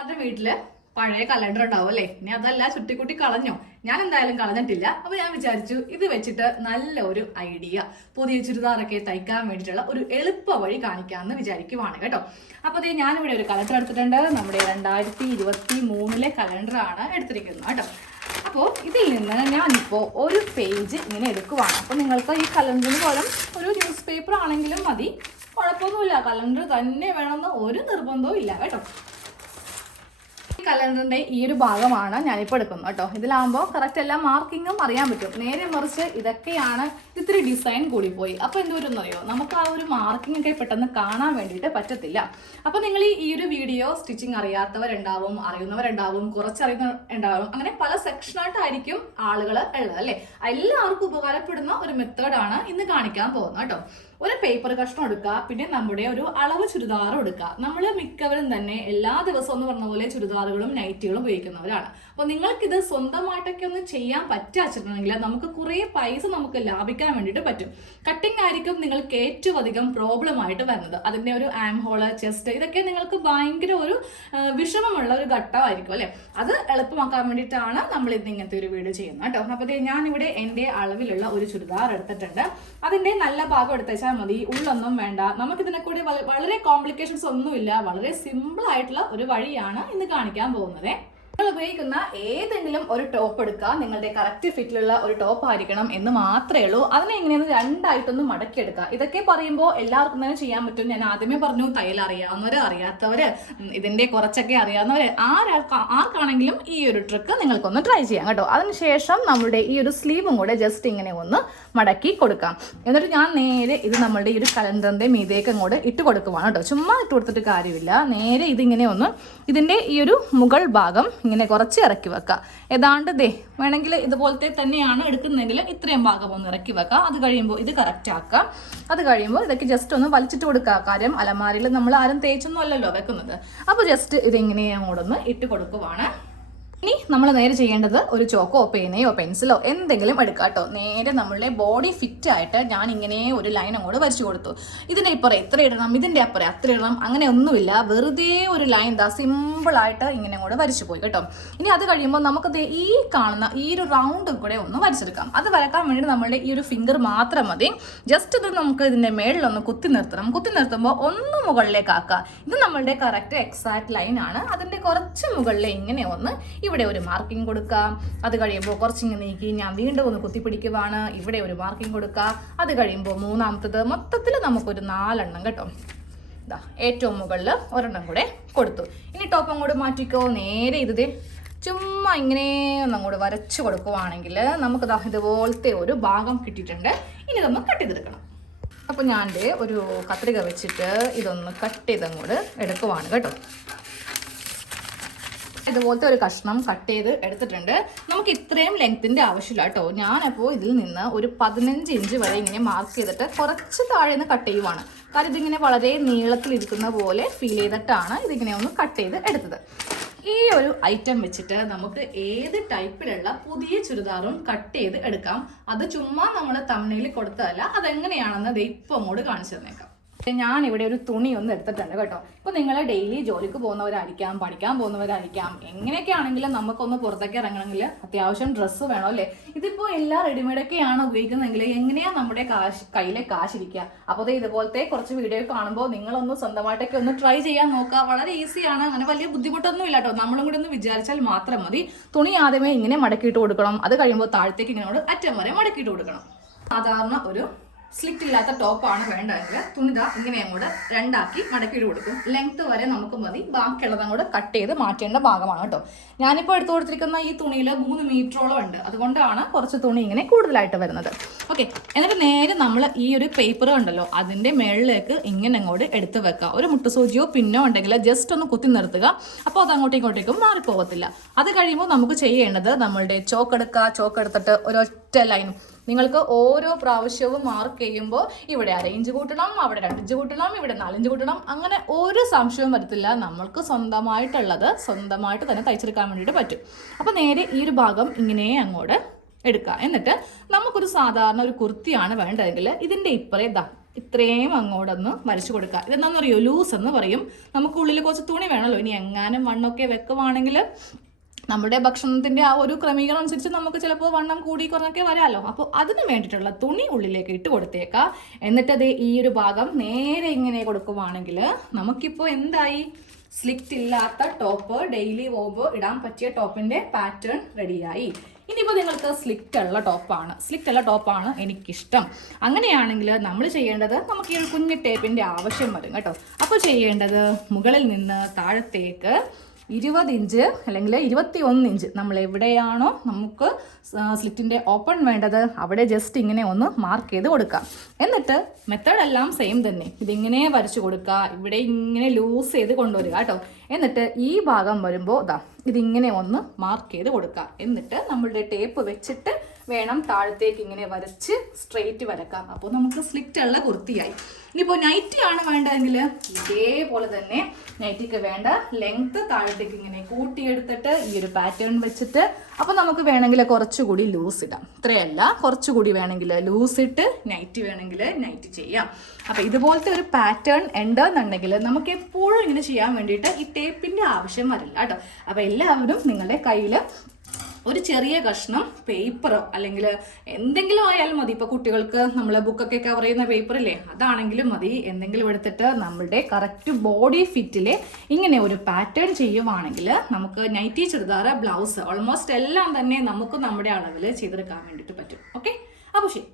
എല്ലാവരുടെ വീട്ടിൽ പഴയ കലണ്ടർ ഉണ്ടാവും അല്ലേ? ഇനി അതല്ല ചുട്ടിക്കുട്ടി കളഞ്ഞോ. ഞാൻ എന്തായാലും കളഞ്ഞിട്ടില്ല. അപ്പൊ ഞാൻ വിചാരിച്ചു ഇത് വെച്ചിട്ട് നല്ല ഒരു ഐഡിയ പുതിയ ചുരിദാറൊക്കെ തയ്ക്കാൻ വേണ്ടിയിട്ടുള്ള ഒരു എളുപ്പ വഴി കാണിക്കാമെന്ന് വിചാരിക്കുവാണ് കേട്ടോ. അപ്പൊ അതേ ഞാനിവിടെ ഒരു കലണ്ടർ എടുത്തിട്ടുണ്ട്. നമ്മുടെ രണ്ടായിരത്തി ഇരുപത്തി മൂന്നിലെ കലണ്ടറാണ് എടുത്തിരിക്കുന്നത് കേട്ടോ. അപ്പോൾ ഇതിൽ നിന്ന് ഞാനിപ്പോൾ ഒരു പേജ് ഇങ്ങനെ എടുക്കുവാണ്. അപ്പോൾ നിങ്ങൾക്ക് ഈ കലണ്ടറിന് പകരം ഒരു ന്യൂസ് പേപ്പർ ആണെങ്കിലും മതി. കുഴപ്പമൊന്നുമില്ല. കലണ്ടർ തന്നെ വേണമെന്ന് ഒരു നിർബന്ധവും ഇല്ല കേട്ടോ. കലണ്ടറിന്റെ ഈ ഒരു ഭാഗമാണ് ഞാനിപ്പോൾ എടുക്കുന്നത് കേട്ടോ. ഇതിലാകുമ്പോൾ കറക്റ്റ് എല്ലാ മാർക്കിങ്ങും അറിയാൻ പറ്റും. നേരെ മറിച്ച് ഇതൊക്കെയാണ് ഇത്തിരി ഡിസൈൻ കൂടി പോയി അപ്പോൾ എന്ത് അറിയോ നമുക്ക് ആ ഒരു മാർക്കിംഗ് ഒക്കെ പെട്ടെന്ന് കാണാൻ വേണ്ടിയിട്ട് പറ്റത്തില്ല. അപ്പോൾ നിങ്ങൾ ഈ ഒരു വീഡിയോ സ്റ്റിച്ചിങ് അറിയാത്തവരുണ്ടാവും അറിയുന്നവരുണ്ടാവും കുറച്ചറിയുന്ന ഉണ്ടാവും അങ്ങനെ പല സെക്ഷനായിട്ടായിരിക്കും ആളുകൾ ഉള്ളത് അല്ലേ? എല്ലാവർക്കും ഉപകാരപ്പെടുന്ന ഒരു മെത്തേഡാണ് ഇന്ന് കാണിക്കാൻ പോകുന്നത് കേട്ടോ. ഒരു പേപ്പർ കഷ്ണം എടുക്കുക പിന്നെ നമ്മുടെ ഒരു അളവ് ചുരിദാറും എടുക്കുക. നമ്മൾ മിക്കവരും തന്നെ എല്ലാ ദിവസവും എന്ന് പറഞ്ഞ പോലെ ചുരിദാറുകളും നൈറ്റികളും ഉപയോഗിക്കുന്നവരാണ്. അപ്പോൾ നിങ്ങൾക്കിത് സ്വന്തമായിട്ടൊക്കെ ഒന്ന് ചെയ്യാൻ പറ്റാച്ചിട്ടുണ്ടെങ്കിൽ നമുക്ക് കുറേ പൈസ നമുക്ക് ലാഭിക്കാൻ വേണ്ടിയിട്ട് പറ്റും. കട്ടിംഗ് ആയിരിക്കും നിങ്ങൾക്ക് ഏറ്റവും അധികം പ്രോബ്ലം ആയിട്ട് വരുന്നത്. അതിന്റെ ഒരു ആം ഹോൾ ചെസ്റ്റ് ഇതൊക്കെ നിങ്ങൾക്ക് ഭയങ്കര ഒരു വിഷമമുള്ള ഒരു ഘട്ടമായിരിക്കും അല്ലേ? അത് എളുപ്പമാക്കാൻ വേണ്ടിയിട്ടാണ് നമ്മൾ ഇന്ന് ഇങ്ങനത്തെ ഒരു വീഡിയോ ചെയ്യുന്നത് കേട്ടോ. അപ്പോൾ ഞാനിവിടെ എന്റെ അളവിലുള്ള ഒരു ചുരിദാർ എടുത്തിട്ടുണ്ട്. അതിന്റെ നല്ല ഭാഗം എടുത്തേച്ചാൽ മതി ഉള്ളൊന്നും വേണ്ട. നമുക്കിതിനെ കൂടി വള- വളരെ കോംപ്ലിക്കേഷൻസ് ഒന്നുമില്ല. വളരെ സിമ്പിൾ ആയിട്ടുള്ള ഒരു വഴിയാണ് ഇന്ന് കാണിക്കാൻ പോകുന്നത്. നിങ്ങൾ ഉപയോഗിക്കുന്ന ഏതെങ്കിലും ഒരു ടോപ്പ് എടുക്കുക നിങ്ങളുടെ കറക്റ്റ് ഫിറ്റിലുള്ള ഒരു ടോപ്പ് ആയിരിക്കണം എന്ന് മാത്രമേ ഉള്ളൂ. അതിനെ എങ്ങനെയെന്ന് രണ്ടായിട്ടൊന്ന് മടക്കിയെടുക്കുക. ഇതൊക്കെ പറയുമ്പോൾ എല്ലാവർക്കും തന്നെ ചെയ്യാൻ പറ്റും. ഞാൻ ആദ്യമേ പറഞ്ഞു തയ്യൽ അറിയാവുന്നവർ അറിയാത്തവർ ഇതിന്റെ കുറച്ചൊക്കെ അറിയാവുന്നവർ ആരാ- ആർക്കാണെങ്കിലും ഈ ഒരു ട്രിക്ക് നിങ്ങൾക്കൊന്ന് ട്രൈ ചെയ്യാം കേട്ടോ. അതിനുശേഷം നമ്മുടെ ഈ ഒരു സ്ലീവും കൂടെ ജസ്റ്റ് ഇങ്ങനെ ഒന്ന് മടക്കി കൊടുക്കാം. എന്നിട്ട് ഞാൻ നേരെ ഇത് നമ്മളുടെ ഈ ഒരു കലണ്ടറിന്റെ മീതേക്ക് അങ്ങോട്ട് ഇട്ട് കൊടുക്കുവാണ് കേട്ടോ. ചുമ്മാ ഇട്ട് കൊടുത്തിട്ട് കാര്യമില്ല. നേരെ ഇതിങ്ങനെ ഒന്ന് ഇതിന്റെ ഈ ഒരു മുകൾ ഭാഗം ഇങ്ങനെ കുറച്ച് ഇറക്കി വെക്കുക ഏതാണ്ട് ദേ വേണമെങ്കിൽ ഇതുപോലത്തെ തന്നെയാണ് എടുക്കുന്നതെങ്കിൽ ഇത്രയും ഭാഗം ഒന്ന് ഇറക്കി വെക്കുക അത് കഴിയുമ്പോൾ ഇത് കറക്റ്റ് ആക്കാം. അത് കഴിയുമ്പോൾ ഇതൊക്കെ ജസ്റ്റ് ഒന്ന് വലിച്ചിട്ട് കൊടുക്കുക കാര്യം അലമാരിയിൽ നമ്മൾ ആരും തേച്ചൊന്നും അല്ലല്ലോ വെക്കുന്നത്. അപ്പോൾ ജസ്റ്റ് ഇതിങ്ങനെ അങ്ങോട്ടൊന്ന് ഇട്ട് കൊടുക്കുവാണ്. ഇനി നമ്മൾ നേരെ ചെയ്യേണ്ടത് ഒരു ചോക്കോ പേനയോ പെൻസിലോ എന്തെങ്കിലും എടുക്കുക കേട്ടോ നേരെ നമ്മളുടെ ബോഡി ഫിറ്റ് ആയിട്ട് ഞാൻ ഇങ്ങനെ ഒരു ലൈൻ അങ്ങോട്ട് വരച്ചു കൊടുത്തു. ഇതിന്റെ ഇപ്പുറം എത്ര ഇടണം ഇതിന്റെ അപ്പുറം അത്ര ഇടണം അങ്ങനെ ഒന്നുമില്ല. വെറുതെ ഒരു ലൈൻ ദാ സിമ്പിളായിട്ട് ഇങ്ങനെ അങ്ങോട്ട് വരച്ചു പോയി കേട്ടോ. ഇനി അത് കഴിയുമ്പോൾ നമുക്ക് ഈ കാണുന്ന ഈ ഒരു റൗണ്ട് കൂടെ ഒന്ന് വരച്ചെടുക്കാം. അത് വരക്കാൻ വേണ്ടി നമ്മളുടെ ഈ ഒരു ഫിംഗർ മാത്രം മതി. ജസ്റ്റ് ഇത് നമുക്ക് ഇതിന്റെ മേളിലൊന്ന് കുത്തി നിർത്തണം. കുത്തി നിർത്തുമ്പോൾ ഒന്ന് മുകളിലേക്ക് ആക്കുക ഇത് നമ്മളുടെ കറക്റ്റ് എക്സാക്ട് ലൈൻ ആണ്. അതിന്റെ കുറച്ച് മുകളിൽ ഇങ്ങനെ ഒന്ന് ഇവിടെ ഒരു മാർക്കിംഗ് കൊടുക്കാം. അത് കഴിയുമ്പോൾ കുറച്ചിങ്ങനെ നീക്കി ഞാൻ വീണ്ടും ഒന്ന് കുത്തിപ്പിടിക്കുവാണ്. ഇവിടെ ഒരു മാർക്കിംഗ് കൊടുക്കുക അത് കഴിയുമ്പോൾ മൂന്നാമത്തത് മൊത്തത്തിൽ നമുക്കൊരു നാലെണ്ണം കേട്ടോ. ഇതാ ഏറ്റവും മുകളിൽ ഒരെണ്ണം കൂടെ കൊടുത്തു. ഇനി ടോപ്പ് അങ്ങോട്ട് മാറ്റിക്കോ. നേരെ ഇത് ചുമ്മാ ഇങ്ങനെ ഒന്നും അങ്ങോട്ട് വരച്ചു കൊടുക്കുവാണെങ്കിൽ നമുക്ക് ഇതുപോലത്തെ ഒരു ഭാഗം കിട്ടിയിട്ടുണ്ട്. ഇനി ഇതൊന്ന് കട്ട് ചെയ്തെടുക്കണം. അപ്പോൾ ഞാൻ ഒരു കത്രിക വെച്ചിട്ട് ഇതൊന്ന് കട്ട് ചെയ്തങ്ങോട്ട് എടുക്കുവാണ് കേട്ടോ. ഇതുപോലത്തെ ഒരു കഷ്ണം കട്ട് ചെയ്ത് എടുത്തിട്ടുണ്ട്. നമുക്ക് ഇത്രയും ലെങ്ത്തിന്റെ ആവശ്യമില്ല കേട്ടോ. ഞാനപ്പോൾ ഇതിൽ നിന്ന് ഒരു പതിനഞ്ച് ഇഞ്ച് വരെ ഇങ്ങനെ മാർക്ക് ചെയ്തിട്ട് കുറച്ച് താഴെ നിന്ന് കട്ട് ചെയ്യുവാണ്. കാരണം ഇതിങ്ങനെ വളരെ നീളത്തിലിരിക്കുന്ന പോലെ ഫീൽ ചെയ്തിട്ടാണ് ഇതിങ്ങനെ ഒന്ന് കട്ട് ചെയ്ത് എടുത്തത്. ഈ ഒരു ഐറ്റം വെച്ചിട്ട് നമുക്ക് ഏത് ടൈപ്പിലുള്ള പുതിയ ചുരിദാറും കട്ട് ചെയ്ത് എടുക്കാം. അത് ചുമ്മാ നമ്മൾ തമിഴിൽ കൊടുത്തതല്ല. അതെങ്ങനെയാണെന്ന് ദേ ഇപ്പം അങ്ങോട്ട് കാണിച്ചു തന്നേക്കാം. ഞാൻ ഇവിടെ ഒരു തുണി ഒന്ന് എടുത്തിട്ടുണ്ട് കേട്ടോ. ഇപ്പൊ നിങ്ങൾ ഡെയിലി ജോലിക്ക് പോകുന്നവരായിരിക്കാം പഠിക്കാൻ പോകുന്നവരായിരിക്കാം എങ്ങനെയൊക്കെ ആണെങ്കിലും നമുക്കൊന്ന് പുറത്തേക്ക് ഇറങ്ങണമെങ്കിൽ അത്യാവശ്യം ഡ്രസ്സ് വേണം അല്ലേ? ഇതിപ്പോ എല്ലാ റെഡിമെയ്ഡൊക്കെയാണ് ഉപയോഗിക്കുന്നതെങ്കിൽ എങ്ങനെയാ നമ്മുടെ കാശ് കയ്യിലെ കാശ് ഇരിക്കുക? അപ്പോൾ ദേ ഇതുപോലത്തെ കുറച്ച് വീഡിയോ കാണുമ്പോൾ നിങ്ങളൊന്ന് സ്വന്തമായിട്ടൊക്കെ ഒന്ന് ട്രൈ ചെയ്യാൻ നോക്കുക. വളരെ ഈസിയാണ് അങ്ങനെ വലിയ ബുദ്ധിമുട്ടൊന്നും ഇല്ല കേട്ടോ. നമ്മളും കൂടി ഒന്ന് വിചാരിച്ചാൽ മാത്രം മതി. തുണി ആദ്യമേ ഇങ്ങനെ മടക്കിയിട്ട് കൊടുക്കണം. അത് കഴിയുമ്പോൾ താഴത്തേക്ക് ഇങ്ങനെ അറ്റം വരെ മടക്കിയിട്ട് കൊടുക്കണം. സാധാരണ ഒരു സ്ലിറ്റ് ഇല്ലാത്ത ടോപ്പാണ് വേണ്ടതെങ്കിൽ തുണിത ഇങ്ങനെ അങ്ങോട്ട് രണ്ടാക്കി മടക്കിയിട്ട് കൊടുക്കും. ലെങ്ത് വരെ നമുക്ക് മതി. ബാക്കിയുള്ളത് അങ്ങോട്ട് കട്ട് ചെയ്ത് മാറ്റേണ്ട ഭാഗമാണ് കേട്ടോ. ഞാനിപ്പോൾ എടുത്തു കൊടുത്തിരിക്കുന്ന ഈ തുണിയിൽ മൂന്ന് മീറ്ററോളം ഉണ്ട്. അതുകൊണ്ടാണ് കുറച്ച് തുണി ഇങ്ങനെ കൂടുതലായിട്ട് വരുന്നത്. ഓക്കെ എന്നിട്ട് നേരെ നമ്മൾ ഈ ഒരു പേപ്പർ ഉണ്ടല്ലോ അതിന്റെ മേളിലേക്ക് ഇങ്ങനെ അങ്ങോട്ട് എടുത്ത് വെക്കുക. ഒരു മുട്ടുസൂചിയോ പിന്നോ ഉണ്ടെങ്കിൽ ജസ്റ്റ് ഒന്ന് കുത്തി നിർത്തുക. അപ്പോൾ അത് അങ്ങോട്ടും ഇങ്ങോട്ടേക്കും മാറിപ്പോകത്തില്ല അത് കഴിയുമ്പോൾ നമുക്ക് ചെയ്യേണ്ടത് നമ്മളുടെ ചോക്ക് എടുക്കുക. ചോക്ക് എടുത്തിട്ട് ഒരൊറ്റ ലൈൻ നിങ്ങൾക്ക് ഓരോ പ്രാവശ്യവും മാർക്ക് ചെയ്യുമ്പോൾ ഇവിടെ അരയിഞ്ച് കൂട്ടണം അവിടെ രണ്ടിഞ്ച് കൂട്ടണം ഇവിടെ നാലഞ്ച് കൂട്ടണം അങ്ങനെ ഒരു സംശയവും വരത്തില്ല. നമ്മൾക്ക് സ്വന്തമായിട്ടുള്ളത് സ്വന്തമായിട്ട് തന്നെ തയ്ച്ചെടുക്കാൻ വേണ്ടിയിട്ട് പറ്റും. അപ്പോൾ നേരെ ഈ ഒരു ഭാഗം ഇങ്ങനെ അങ്ങോട്ട് എടുക്കുക. എന്നിട്ട് നമുക്കൊരു സാധാരണ ഒരു കുർത്തിയാണ് വേണ്ടതെങ്കിൽ ഇതിന്റെ ഇപ്പറേ ഇതാ ഇത്രയും അങ്ങോട്ടൊന്ന് വരച്ചു കൊടുക്കുക. ഇതെന്താണെന്ന് പറയുമോ ലൂസ് എന്ന് പറയും. നമുക്ക് ഉള്ളിൽ കുറച്ച് തുണി വേണമല്ലോ. ഇനി എങ്ങാനും മണ്ണൊക്കെ വെക്കുവാണെങ്കിൽ നമ്മുടെ ഭക്ഷണത്തിന്റെ ആ ഒരു ക്രമീകരണം അനുസരിച്ച് നമുക്ക് ചിലപ്പോൾ വണ്ണം കൂടി കുറഞ്ഞൊക്കെ വരാമല്ലോ അപ്പോൾ അതിന് വേണ്ടിയിട്ടുള്ള തുണി ഉള്ളിലേക്ക് ഇട്ട് കൊടുത്തേക്കാം. എന്നിട്ട് അത് ഈ ഒരു ഭാഗം നേരെ ഇങ്ങനെ കൊടുക്കുവാണെങ്കിൽ നമുക്കിപ്പോൾ എന്തായി? സ്ലിറ്റ് ഇല്ലാത്ത ടോപ്പ് ഡെയിലി വോബ് ഇടാൻ പറ്റിയ ടോപ്പിന്റെ പാറ്റേൺ റെഡിയായി ഇനിയിപ്പോൾ നിങ്ങൾക്ക് സ്ലിറ്റ് ഉള്ള ടോപ്പാണ് സ്ലിറ്റ് ഉള്ള ടോപ്പാണ് എനിക്കിഷ്ടം. അങ്ങനെയാണെങ്കിൽ നമ്മൾ ചെയ്യേണ്ടത് നമുക്ക് ഈ ഒരു കുഞ്ഞു ടേപ്പിന്റെ ആവശ്യം വരും കേട്ടോ. അപ്പോൾ ചെയ്യേണ്ടത് മുകളിൽ നിന്ന് താഴത്തേക്ക് ഇരുപത് ഇഞ്ച് അല്ലെങ്കിൽ ഇരുപത്തി ഇഞ്ച് നമ്മൾ എവിടെയാണോ നമുക്ക് സ്ലിറ്റിന്റെ ഓപ്പൺ വേണ്ടത് അവിടെ ജസ്റ്റ് ഇങ്ങനെ ഒന്ന് മാർക്ക് ചെയ്ത് കൊടുക്കാം. എന്നിട്ട് മെത്തേഡ് എല്ലാം സെയിം തന്നെ. ഇതിങ്ങനെ വരച്ചു കൊടുക്കുക ഇവിടെ ഇങ്ങനെ ലൂസ് ചെയ്ത് കൊണ്ടുവരിക കേട്ടോ. എന്നിട്ട് ഈ ഭാഗം വരുമ്പോൾ ഇതാ ഇതിങ്ങനെ ഒന്ന് മാർക്ക് ചെയ്ത് കൊടുക്കുക. എന്നിട്ട് നമ്മളുടെ ടേപ്പ് വെച്ചിട്ട് വേണം താഴത്തേക്ക് ഇങ്ങനെ വരച്ച് സ്ട്രെയിറ്റ് വരക്കാം അപ്പോൾ നമുക്ക് സ്ലിറ്റ് ഉള്ള കുർത്തിയായി. ഇനിയിപ്പോൾ നൈറ്റി ആണ് വേണ്ടതെങ്കിൽ ഇതേപോലെ തന്നെ നൈറ്റിക്ക് വേണ്ട ലെങ്ത് താഴത്തേക്ക് ഇങ്ങനെ കൂട്ടിയെടുത്തിട്ട് ഈ ഒരു പാറ്റേൺ വെച്ചിട്ട് അപ്പോൾ നമുക്ക് വേണമെങ്കിൽ കുറച്ചുകൂടി ലൂസ് ഇടാം. ഇത്രയല്ല കുറച്ചുകൂടി വേണമെങ്കിൽ ലൂസ് ഇട്ട് നൈറ്റ് വേണമെങ്കിൽ നൈറ്റ് ചെയ്യാം. അപ്പോൾ ഇതുപോലത്തെ ഒരു പാറ്റേൺ ഉണ്ടെന്നുണ്ടെങ്കിൽ നമുക്ക് എപ്പോഴും ഇങ്ങനെ ചെയ്യാൻ വേണ്ടിയിട്ട് ഈ ടേപ്പിന്റെ ആവശ്യം വരില്ല കേട്ടോ. അപ്പോൾ എല്ലാവരും നിങ്ങളുടെ കയ്യിൽ ഒരു ചെറിയ കഷ്ണം പേപ്പറോ അല്ലെങ്കിൽ എന്തെങ്കിലും ആയാലും മതി. ഇപ്പോൾ കുട്ടികൾക്ക് നമ്മൾ ബുക്കൊക്കെ കവർ ചെയ്യുന്ന പേപ്പർ പേപ്പറില്ലേ അതാണെങ്കിലും മതി. എന്തെങ്കിലും എടുത്തിട്ട് നമ്മളുടെ കറക്റ്റ് ബോഡി ഫിറ്റിൽ ഇങ്ങനെ ഒരു പാറ്റേൺ ചെയ്യുവാണെങ്കിൽ നമുക്ക് നൈറ്റി ചുരിദാർ ബ്ലൗസ് ഓൾമോസ്റ്റ് എല്ലാം തന്നെ നമുക്ക് നമ്മുടെ അളവിൽ ചെയ്തെടുക്കാൻ വേണ്ടിയിട്ട് പറ്റും. ഓക്കെ അപ്പോൾ ശരി.